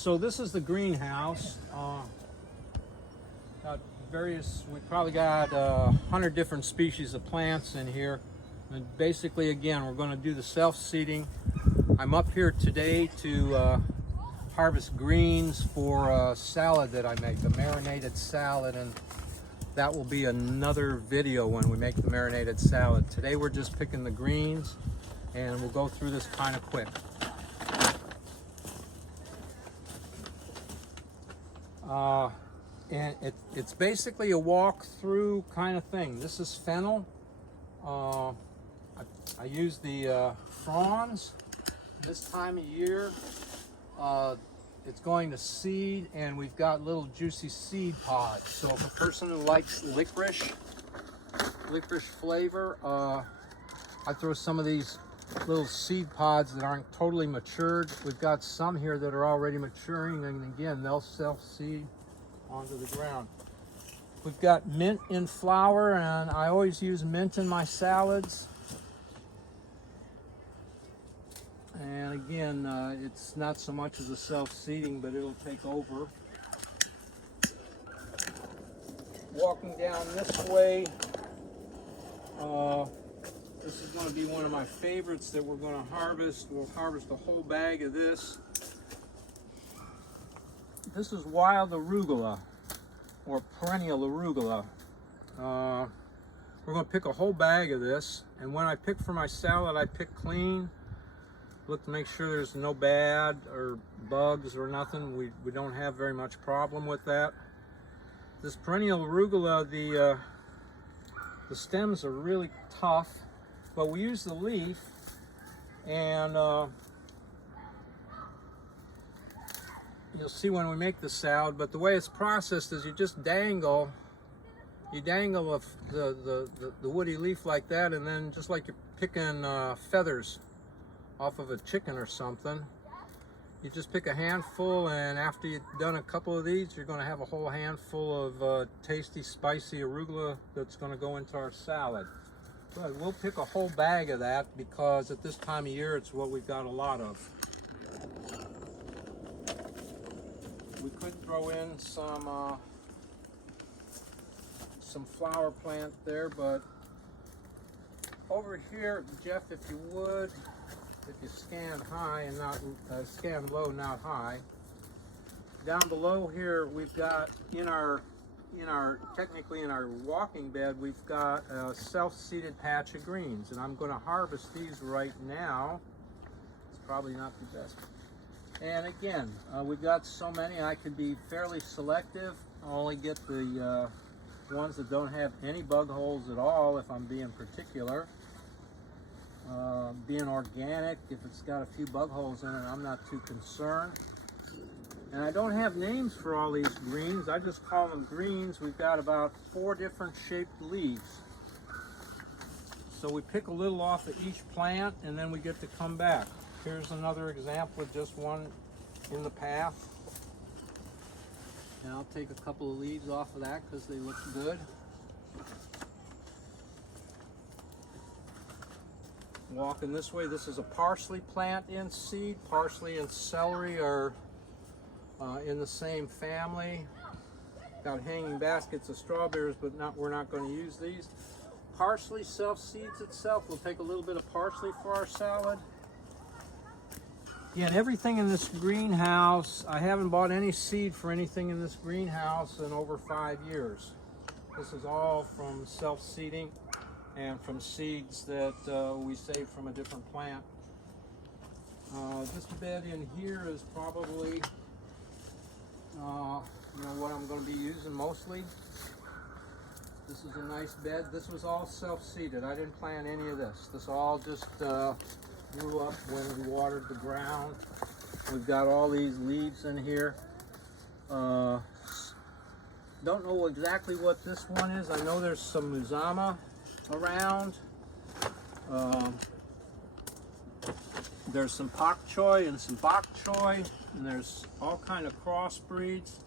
So this is the greenhouse. Got we probably got 100 different species of plants in here. And basically, again, we're going to do the self-seeding. I'm up here today to harvest greens for a salad that I make, a marinated salad, and that will be another video when we make the marinated salad. Today we're just picking the greens, and we'll go through this kind of quick. And it's basically a walk-through kind of thing. This is fennel. I use the fronds. This time of year, it's going to seed, and we've got little juicy seed pods. So if a person who likes licorice flavor, I throw some of these little seed pods that aren't totally matured. We've got some here that are already maturing, and again, they'll self-seed onto the ground. We've got mint in flower, and I always use mint in my salads. And again, it's not so much as a self-seeding, but it'll take over. Walking down this way, this is going to be one of my favorites that we're going to harvest. We'll harvest a whole bag of this. This is wild arugula, or perennial arugula. We're going to pick a whole bag of this, and when I pick for my salad, I pick clean. Look to make sure there's no bad or bugs or nothing. We don't have very much problem with that. This perennial arugula, the stems are really tough, but we use the leaf, and you'll see when we make the salad, but the way it's processed is you just dangle the woody leaf like that, and then just like you're picking feathers off of a chicken or something, you just pick a handful, and after you've done a couple of these, you're going to have a whole handful of tasty, spicy arugula that's going to go into our salad. But we'll pick a whole bag of that because at this time of year, it's what we've got a lot of. We could throw in some flower plant there, but over here, Jeff, if you would, if you scan high and not scan low, not high. Down below here, we've got technically in our walking bed, we've got a self-seeded patch of greens, and I'm going to harvest these right now. It's probably not the best. And again, we've got so many, I could be fairly selective. I'll only get the ones that don't have any bug holes at all if I'm being particular. Being organic, if it's got a few bug holes in it, I'm not too concerned. And I don't have names for all these greens. I just call them greens. We've got about 4 different shaped leaves. So we pick a little off of each plant, and then we get to come back. Here's another example of just one in the path. And I'll take a couple of leaves off of that because they look good. Walking this way, this is a parsley plant in seed. Parsley and celery are in the same family. Got hanging baskets of strawberries, but we're not going to use these. Parsley self-seeds itself. We'll take a little bit of parsley for our salad. Again, everything in this greenhouse, I haven't bought any seed for anything in this greenhouse in over 5 years. This is all from self-seeding and from seeds that we saved from a different plant. This bed in here is probably what I'm going to be using mostly. This is a nice bed. This was all self-seeded. I didn't plant any of this. This all just grew up when we watered the ground. We've got all these leaves in here. Don't know exactly what this one is. I know there's some Muzama around. There's some pak choi and some bok choy, and there's all kind of crossbreeds.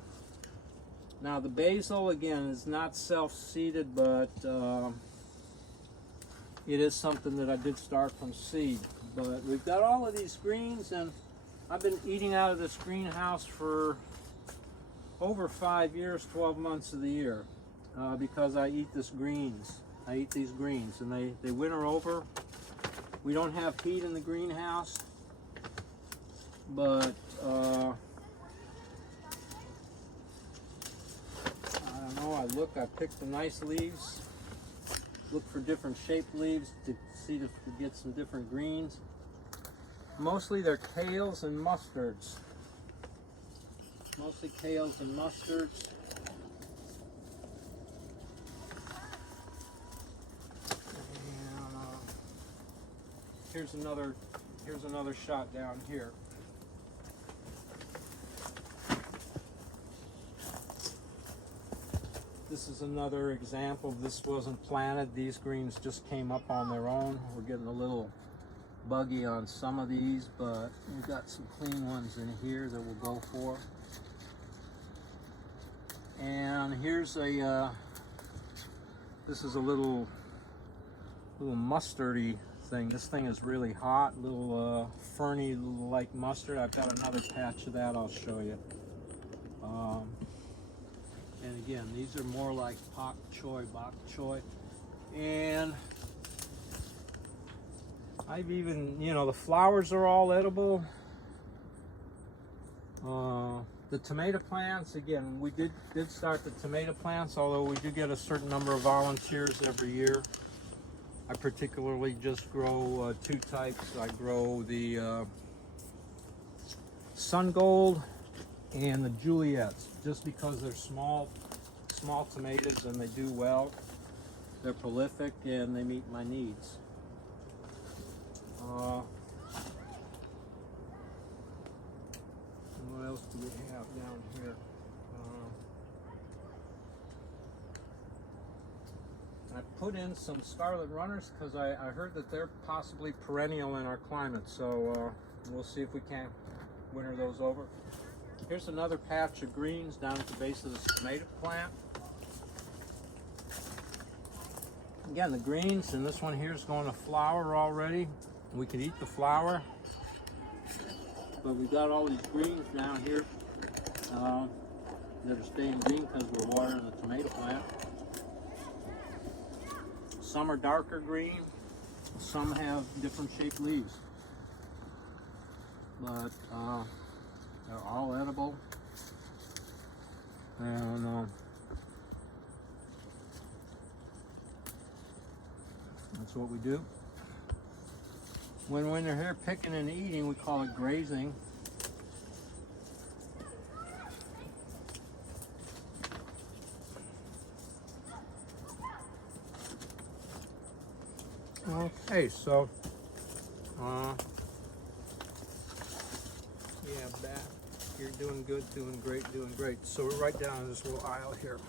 Now the basil, again, is not self-seeded, but it is something that I did start from seed. But we've got all of these greens, and I've been eating out of this greenhouse for over 5 years, 12 months of the year, because I eat this greens. I eat these greens, and they winter over. We don't have heat in the greenhouse, but I don't know. I picked the nice leaves. Look for different shaped leaves to see if we get some different greens. Mostly they're kales and mustards. Mostly kales and mustards. And here's another shot down here. This is another example. This wasn't planted. These greens just came up on their own. We're getting a little buggy on some of these, but we've got some clean ones in here that we'll go for. And here's this is a little mustardy thing. This thing is really hot, little ferny like mustard. I've got another patch of that I'll show you. And again, these are more like pak choy, bok choy. And I've even, the flowers are all edible. The tomato plants, again, we did start the tomato plants, although we do get a certain number of volunteers every year. I particularly just grow two types. I grow the Sun Gold and the Juliets, just because they're small tomatoes and they do well. They're prolific and they meet my needs. What else do we have down here? I put in some scarlet runners because I heard that they're possibly perennial in our climate, so we'll see if we can't winter those over. Here's another patch of greens down at the base of this tomato plant. Again, the greens, and this one here is going to flower already. We could eat the flower, but we've got all these greens down here that are staying green because we're watering the tomato plant. Some are darker green, some have different shaped leaves, but they're all edible. And that's what we do. When they're here picking and eating, we call it grazing. Okay, so yeah, Bat, you're doing good, doing great. So we're right down in this little aisle here.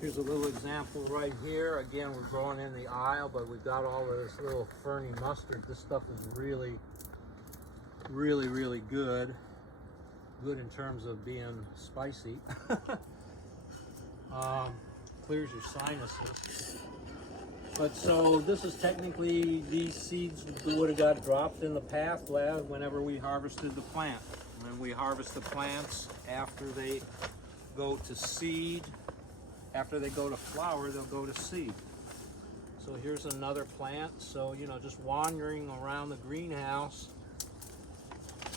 Here's a little example right here. Again, we're growing in the aisle, but we've got all of this little ferny mustard. This stuff is really good. Good in terms of being spicy. Clears your sinuses. But so this is technically, these seeds would have got dropped in the path whenever we harvested the plant. When we harvest the plants, after they go to seed, after they go to flower, they'll go to seed. So here's another plant. So, just wandering around the greenhouse,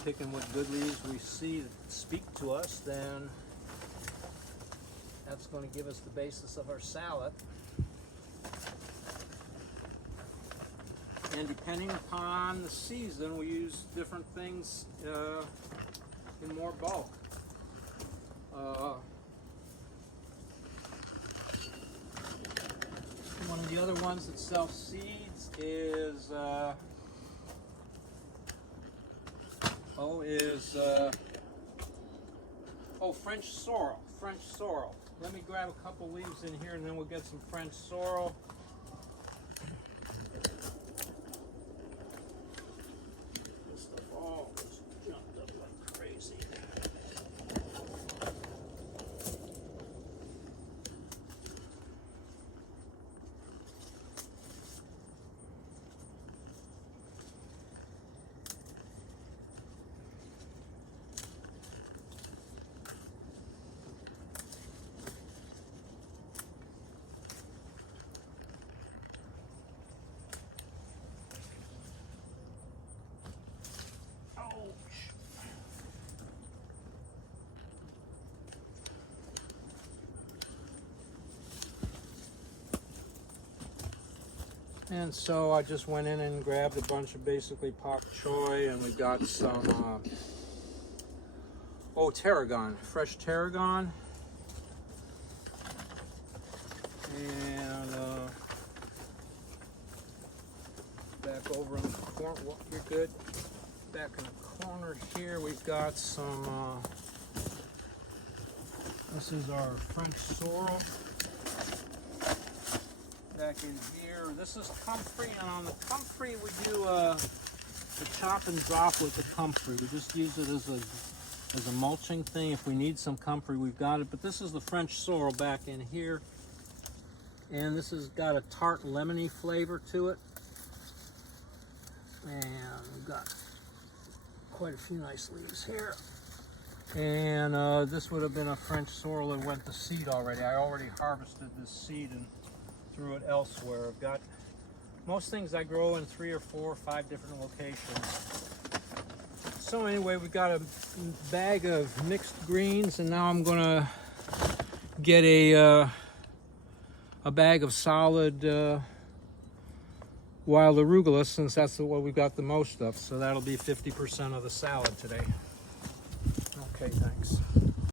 picking what good leaves we see that speak to us, then that's going to give us the basis of our salad. And depending upon the season, we use different things in more bulk. One of the other ones that self seeds is French sorrel. French sorrel. Let me grab a couple leaves in here and then we'll get some French sorrel. This stuff all just jumped up like crazy. And so I just went in and grabbed a bunch of basically pak choy, and we got some tarragon, fresh tarragon, and back over in the corner. Well, you're good. Back in the corner here, we've got some. This is our French sorrel. Back in here, this is comfrey, and on the comfrey we do the chop and drop with the comfrey. We just use it as a mulching thing. If we need some comfrey, we've got it. But this is the French sorrel back in here, and this has got a tart lemony flavor to it. And we've got quite a few nice leaves here. And this would have been a French sorrel that went to seed already. I already harvested this seed and threw it elsewhere. I've got most things I grow in 3 or 4 or 5 different locations. So anyway, we've got a bag of mixed greens, and now I'm gonna get a bag of solid wild arugula, since that's what we've got the most of. So that'll be 50% of the salad today. Okay, thanks.